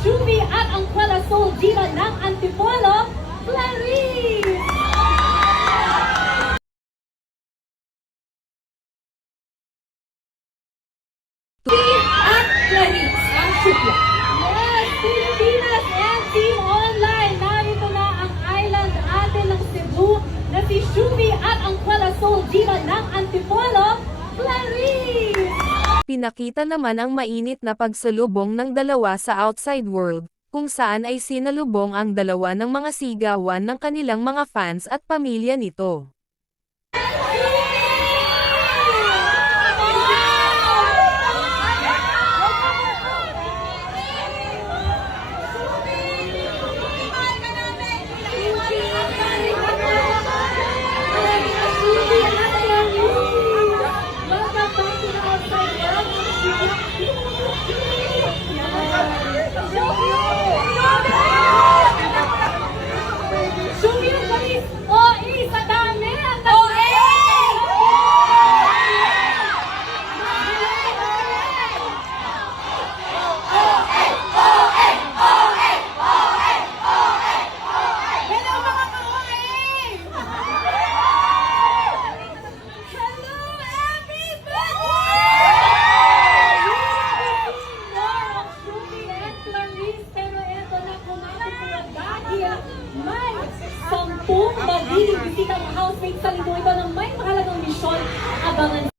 Shubi at ang Kuala Soul Diva ng Antipolo, Clarice! At Clarice, ang Shubia. Yes, Pilipinas and Team Online. Narito na ang island ate ng Cebu na si Shubi at ang Kuala Soul Diva ng Antipolo, Clarice! Pinakita naman ang mainit na pagsalubong ng dalawa sa outside world, kung saan ay sinalubong ang dalawa ng mga sigawan ng kanilang mga fans at pamilya nito. May 10 magiging bisita ng housemate sa linggo ito na may mahalagang misyon. Abangan